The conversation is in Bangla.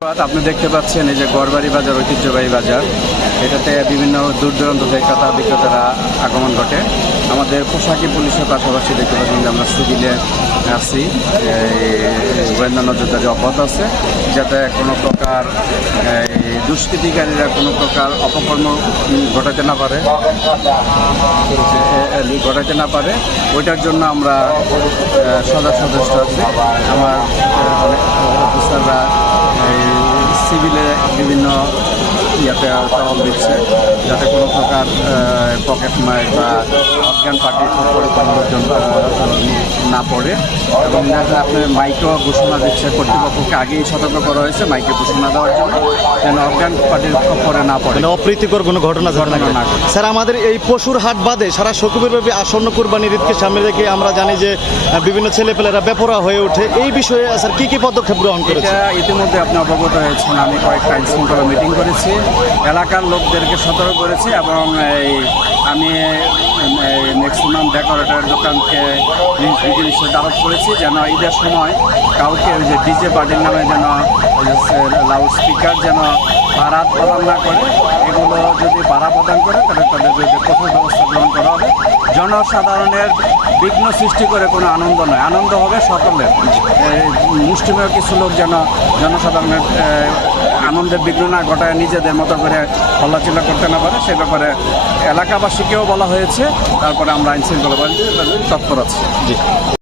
আপনি দেখতে পাচ্ছেন এই যে গড়বাড়ি বাজার, ঐতিহ্যবাহী বাজার। এটাতে বিভিন্ন দূর দূরান্ত থেকে ক্রেতা, বিক্রেতারা আগমন ঘটে। আমাদের পোশাকি পুলিশের পাশাপাশি দেখতে পাচ্ছেন যে আমরা সিভিলে আছি। গোয়েন্দা নজরদারি অব্যাহত আছে, যাতে কোনো প্রকার দুষ্কৃতিকারীরা কোনো প্রকার অপকর্ম ঘটাতে না পারে। ঘটাতে না পারে। ওইটার জন্য আমরা সদা সদস্য আছি। আমার সিভিলে বিভিন্ন ইয়াতে টহল দিচ্ছে যাতে কোনো প্রকার পকেট মার বা অজ্ঞান পার্টি পরিবর্তন না পড়ে। এবং যাতে আপনি মাইকেও ঘোষণা দিচ্ছে কর্তৃপক্ষকে আগেই সতর্ক করা হয়েছে মাইকে ঘোষণা দেওয়ার জন্য যেন অজ্ঞান পার্টির পরে না পড়ে। মানে অপ্রীতিকর কোনো ঘটনা ঘটনা না স্যার আমাদের এই পশুর হাট বাদে সারা শকুবিরব্যাপী আসন্ন কুরবানির ঈদকে সামনে রেখে আমরা জানি যে বিভিন্ন ছেলেপেলেরা বেপরা হয়ে ওঠে। এই বিষয়ে স্যার কি কি পদক্ষেপ গ্রহণ করেছে? ইতিমধ্যে আপনি অবগত হয়েছেন আমি কয়েকটা আইন শৃঙ্খলা মিটিং করেছি। এলাকার লোকদেরকে সতর্ক করেছি এবং এই আমি ম্যাক্সিমাম ডেকোরেটর দোকানকে বিধি নিষেধ আরোপ করেছি যেন ঈদের সময় কাউকে ওই যে ডিজে পার্টির নামে যেন লাউড স্পিকার যেন ভাড়া প্রদান না করে, এগুলো যদি ভাড়া প্রদান করে, তাহলে তাদের বিরুদ্ধে কঠোর ব্যবস্থা গ্রহণ করা হবে। জনসাধারণের বিঘ্ন সৃষ্টি করে কোনো আনন্দ নয়। আনন্দ হবে সকলের। মুষ্টিমেয় কিছু লোক যেন জনসাধারণের আনন্দের বিঘ্ন না ঘটায়, নিজেদের মতো করে হল্লাচিল্লা করতে না পারে, সে ব্যাপারে এলাকাবাসীকেও বলা হয়েছে। তারপরে আমরা আইন শৃঙ্খলা বাহিনী তৎপর আছি জি।